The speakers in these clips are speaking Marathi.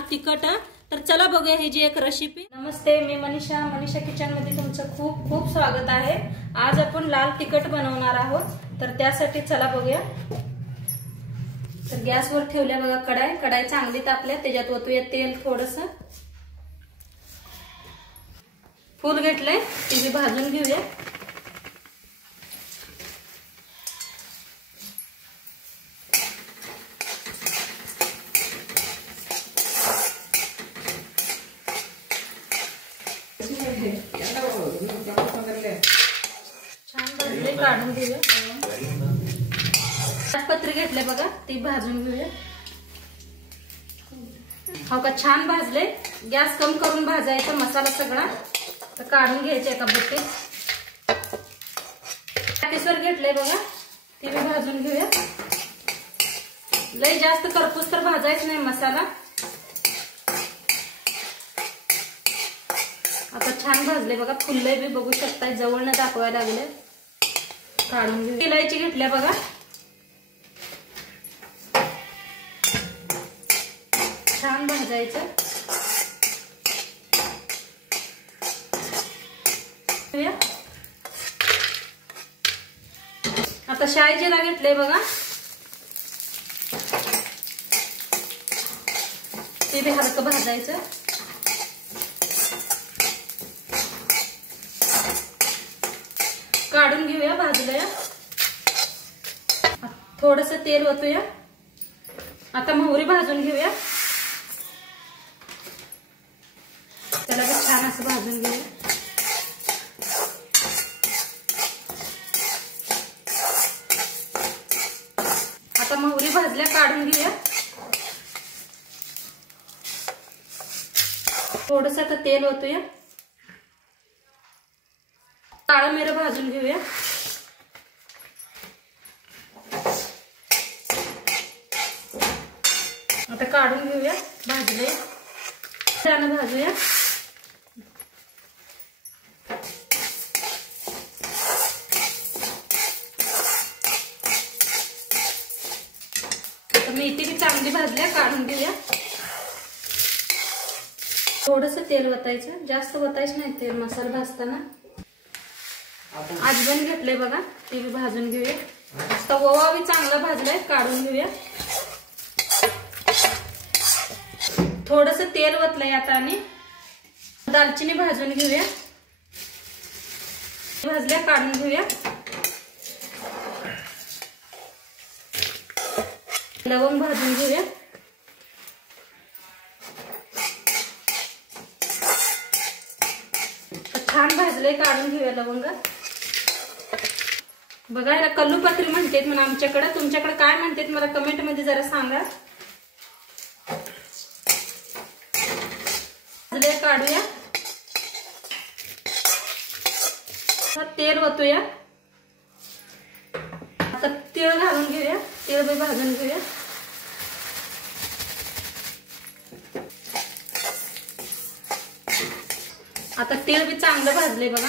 लाल तिखट। तर चला बघूया ही जी एक रेसिपी। नमस्ते, मी मनीषा किचन मध्ये तुमचं खूप खूप स्वागत आहे। आज आपण लाल तिखट बनवणार आहोत, तर त्यासाठी चला बघूया। तर गॅसवर ठेवल्या बघा कढाई चांगली तापल्या, त्याच्यात ओतूया तेल थोडंसं। फूल घेतलंय ते भी भाजून घेऊया। छान भाजले, काढून घेऊया। पत्री घेतले बघा, ती भाजून घेऊया। हो का, छान भाजले। गॅस कम करून भाजायचा मसाला सगळा। तर काढून घ्यायचे एका बट्टीत। केसर घेतले बघा, ती भी भाजून घेऊया। लय जास्त करपूस तर भाजायचं नाही मसाला। आता छान भाजले बघा, फुलले बी बघू शकताय, जवळनं दाखवायला लागले। काढून घेऊ। इलायची घेतल्या बघा, छान भाजायचं। आता शाई जिरा घेतले बघा, ते बी हलकं भाजायचं। काढून घेऊया भाजूया। थोडस तेल ओतूया। आता मोहरी भाजून घेऊया, त्याला भी छान असं भाजून घेऊया। आता मोहरी भाजल्या, काढून घेऊया। थोडस आता तेल ओतूया। काळं मिरं भाजून घेऊया। आता काढून घेऊया, भाजले त्यानं भाजूया। आता मेथी भी चांगली भाजल्या, काढून घेऊया। थोडस तेल वतायचं, जास्त वतायचं नाही तेल मसाला भाजताना। अजवाईन घेतले बघा, ते भी भाजून घेऊया। आता ओवा भी चांगला भाजलाय, काढून घेऊया। थोडस तेल वतलंय आता, आणि दालचिनी भाजून घेऊया। भाजल्या, काढून घेऊया। लवंग भाजून घेऊया। छान भाजले, काढून घेऊया लवंग। बघा, याला कल्लूपत्री म्हणतात म्हणून आमच्याकडे, तुमच्याकडे काय म्हणतात मला कमेंट मध्ये जरा सांगा। भाजले, काढूया। तेल ओतूया। आता तीळ घालून घेऊया, तीळ बी भाजून घेऊया। आता तीळ बी चांगलं भाजले बघा,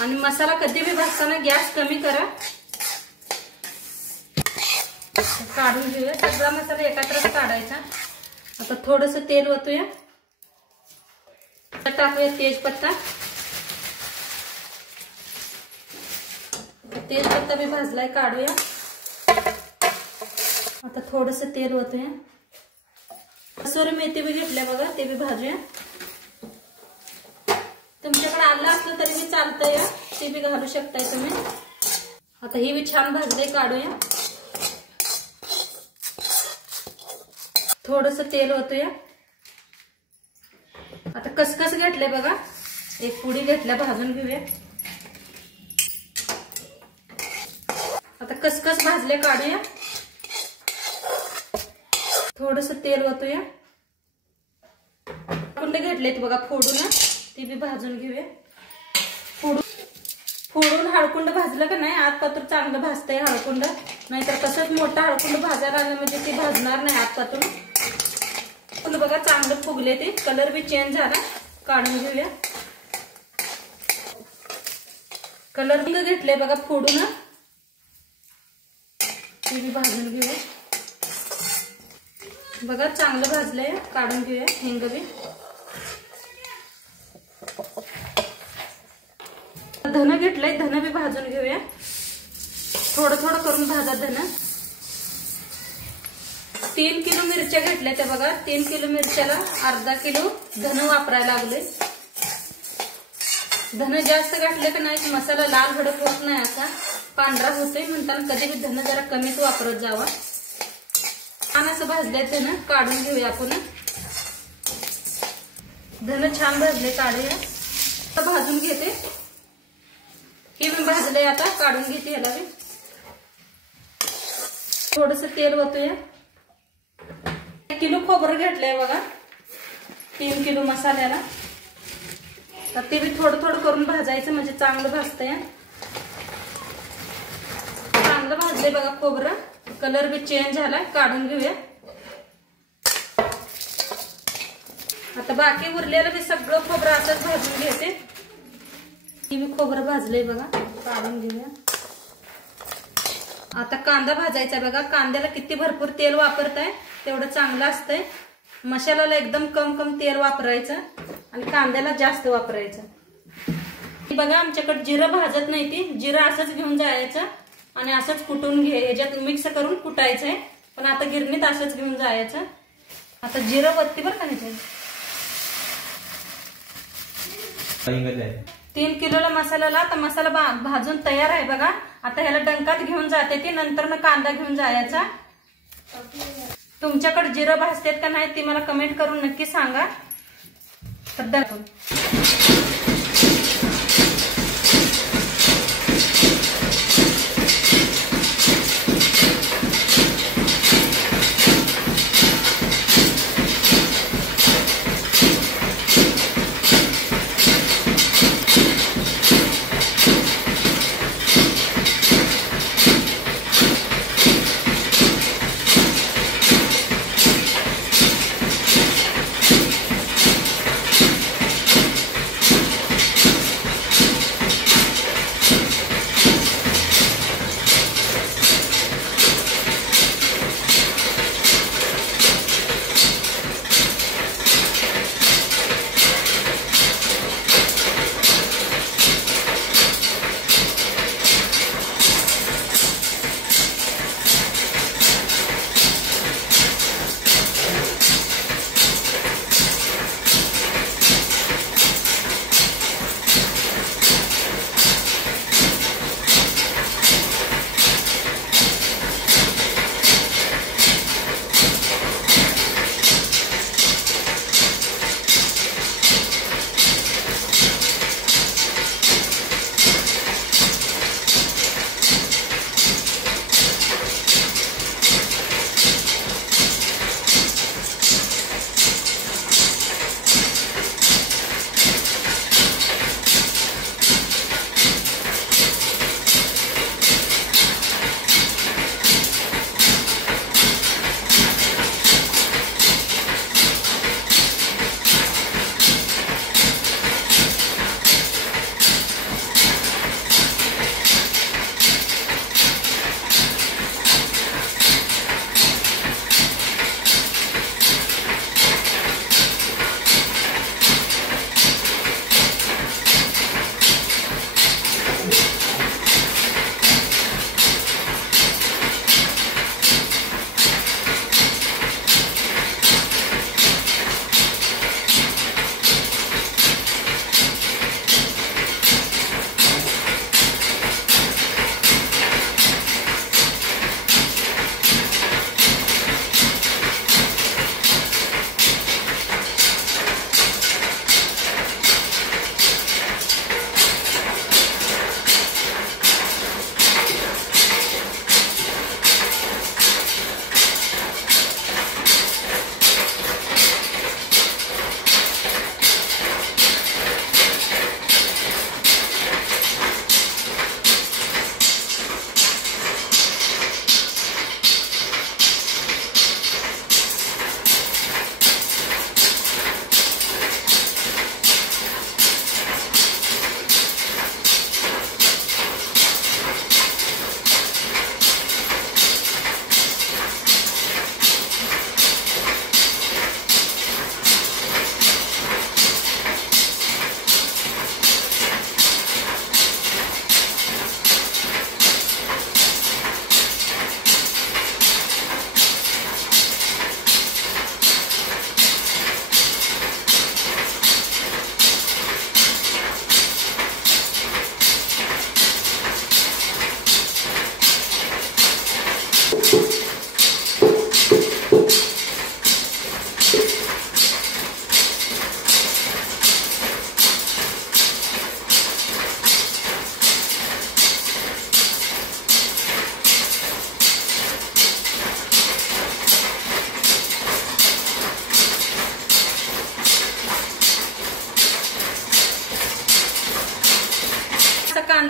आणि मसाला कधी भी भाजताना गॅस कमी करा। काढून घेऊया, सगळा मसाला एकत्रच काढायचा। आता थोडस तेल ओतूया। टाकूया तेजपत्ता। तेजपत्ता भी भाजलाय, काढूया। आता थोडस तेल ओतूया। कसुरी मेथी भी घेतल्या बघा, ते भी भाजूया। तुमच्याकडे आलं असलं तरी भी चालतंय, ते भी घालू शकताय तुम्ही। आता ही भी छान भाजले, काढूया। थोडस तेल ओतूया। आता खसखस घेतले बघा, एक पुडी घेतल्या, भाजून घेऊया। आता खसखस भाजले, काढूया। थोडस तेल ओतूया। कुंड घेतलेत बघा फोडून, ती भी भाजून घेऊया। फोडून हळकुंड भाजलं का नाही, आत पातूर चांगलं भाजतंय हळकुंड, नाहीतर तसंच मोठा हळकुंड भाजायला आलं म्हणजे ते भाजणार नाही आत पातून। बघा चांगलं फुगले, ते कलर भी चेंज झाला, काढून घेऊया। कलर घेतले बघा फोडून, ते भी भाजून घेऊया। बघा चांगलं भाजलंय, काढून घेऊया हिंग बी। धन घेतलंय, धन बी भाजून घेऊया, थोडं थोडं करून भाजा धन। 3 किलो मिरच्या घेतल्या त्या बघा, 3 किलो मिरच्याला अर्धा किलो धन वापरायला लागले। धन जास्त घातले तर नाही मसाला लाल भडक होत नाही, असा पांढरा होतोय, म्हणताना कधी बी धन जरा कमीच वापरत जावा। छान असं भाजले धन, काढून घेऊया आपण। धन छान भाजले, काढूया, आता भाजून घेते। हे मी भाजले, आता काढून घेते ह्याला बी। थोडस तेल ओतूया। 1 किलो खोबरं घेतलंय बघा, 3 किलो मसाल्याला, तर ते बी थोडं थोडं करून भाजायचं, म्हणजे चांगलं भाजतंय। चांगलं भाजलंय बघा खोबरं, कलर बी चेंज झालाय, काढून घेऊया। आता बाकी उरलेलं बी सगळं खोबरं असंच भाजून घेते। हे बी खोबरं भाजलंय बघा, काढून घेऊया। आता कांदा भाजायचा बघा, कांद्याला किती भरपूर तेल वापरताय तेवढं चांगलं असतंय। मसाल्याला एकदम कम तेल वापरायचं आणि कांद्याला जास्त वापरायचं। बघा आमच्याकडे जिरं भाजत नाही, ती जिरं असंच घेऊन जायचं आणि असंच कुटून ह्याच्यात मिक्स करून कुटायचंय, पण आता गिरणीत असंच घेऊन जायचं। आता जिरं वत्ती बरं का, 3 किलोला मसाल्याला आता मसाला भाजून तयार आहे बघा। आता ह्याला डंकात घेऊन जाते ती, नंतर कांदा घेऊन जायचा। तुमच्याकडे जिरं भाजतात का नाही ती मला कमेंट करून नक्की सांगा।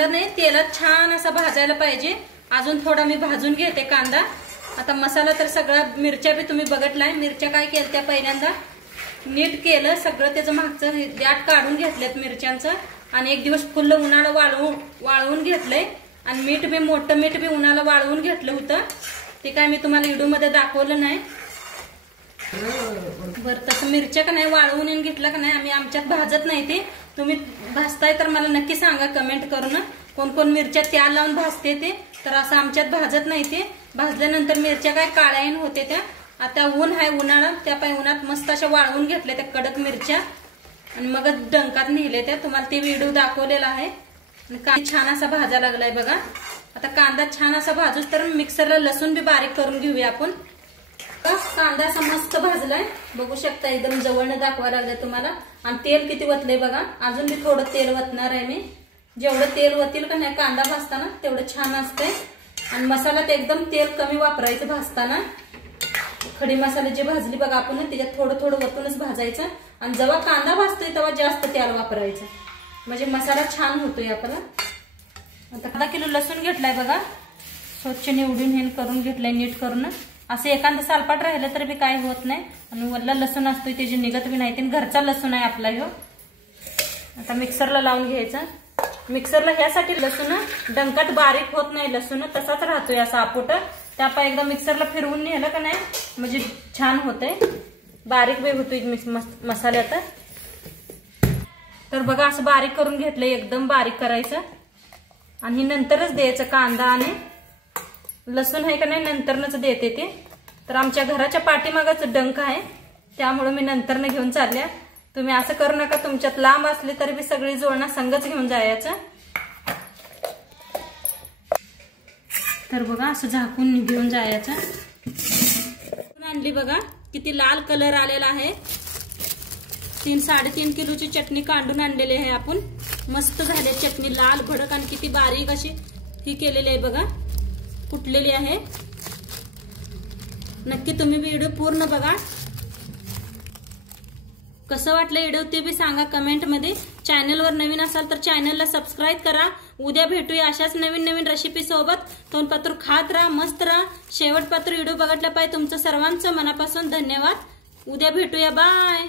कांदा नाही तेलात छान असा भाजायला पाहिजे। अजून थोडा मी भाजून घेते कांदा। आता मसाला तर सगळा, मिरच्या बी तुम्ही बघितलाय, मिरच्या काय केल्या त्या पहिल्यांदा नीट केलं सगळं, त्याचं मागचं दाट काढून घेतल्यात मिरच्यांचं आणि एक दिवस फुल्ल उन्हाळा वाळवून घेतलंय आणि मीठ बी मोठं मीठ बी उन्हाला वाळवून घेतलं होतं, ते काय मी तुम्हाला व्हिडिओ मध्ये दाखवलं नाही। बरं तसं मिरच्या का नाही वाळवून घेतलं का नाही, आम्ही आमच्यात भाजत नाही ते, तुम्ही भाजताय तर मला नक्की सांगा कमेंट करून, कोण कोण मिरच्या तेल लावून भाजते ते, तर असं आमच्यात भाजत नाही ते। भाजल्यानंतर मिरच्या काय काळ्यान होते त्या। आता ऊन आहे उन्हाळा, त्या पाय उन्हात मस्त अशा वाळवून घेतल्या त्या कडक मिरच्या आणि मग डंकात नेले त्या, तुम्हाला ते व्हिडिओ दाखवलेला आहे। कांदा छान असा भाजा लागलाय बघा। आता कांदा छान असा भाजूस तर मिक्सरला लसूण बी बारीक करून घेऊया आपण। कांदा असा मस्त भाजलाय, बघू शकता एकदम जवळनं दाखवा लागलाय तुम्हाला। आणि तेल किती वतलंय बघा, अजून बी थोडं तेल वतणार आहे मी। जेवढं तेल वतील का नाही कांदा भाजताना तेवढं छान असतंय। आणि मसाल्यात एकदम तेल कमी वापरायचं भाजताना। खडी मसाले जे भाजली बघा आपण त्याच्यात थोडं थोडं वतूनच भाजायचं आणि जेव्हा कांदा भाजतोय तेव्हा जास्त तेल वापरायचं, म्हणजे मसाला छान होतोय आपला। आता अर्धा किलो लसूण घेतलाय बघा, स्वच्छ निवडून हे करून घेतलाय नीट करून। असं एखादं सालपाट राहिलं तर बी काय होत नाही आणि वल्ला लसूण असतोय त्याची निघत बी नाही, घरचा लसूण आहे आपला ह्यो। आता मिक्सरला लावून घ्यायचा। मिक्सरला ह्यासाठी लसूण डंकात बारीक होत नाही, लसूण तसाच राहतोय असा आपोट, त्यापा एकदा मिक्सरला फिरवून नेलं का नाही म्हणजे छान होतंय, बारीक बी होतोय मसाल्यात। तर बघा असं बारीक करून घेतलंय, एकदम बारीक करायचं आणि नंतरच द्यायचं कांदा आणि लसूण आहे का नाही नंतरच देते ते। तर आमच्या घराच्या पाठीमागच डंक आहे त्यामुळे मी नंतरनं घेऊन चालल्या। तुम्ही असं करू नका, तुमच्यात लांब असले तरी बी सगळी जोडणं संगच घेऊन जायचं। तर बघा असं झाकून घेऊन जायचं। आणली बघा किती लाल कलर आलेला आहे, 3-3.5 किलोची चटणी काढून आणलेली आहे आपण। मस्त झाले चटणी, लाल भडक आणि किती बारीक अशी ही केलेली आहे बघा, कुटलेली आहे। नक्की तुम्ही व्हिडिओ पूर्ण बघा, कसं वाटलं व्हिडिओ ते बी सांगा कमेंट मध्ये। चॅनलवर नवीन असाल तर चॅनलला सबस्क्राईब करा। उद्या भेटूया अशाच नवीन नवीन रेसिपी सोबत। तोंडपात्र खात राहा, मस्त राहा। शेवटपात्र व्हिडिओ बघितला पाहिजे तुमचं सर्वांचं मनापासून धन्यवाद। उद्या भेटूया, बाय।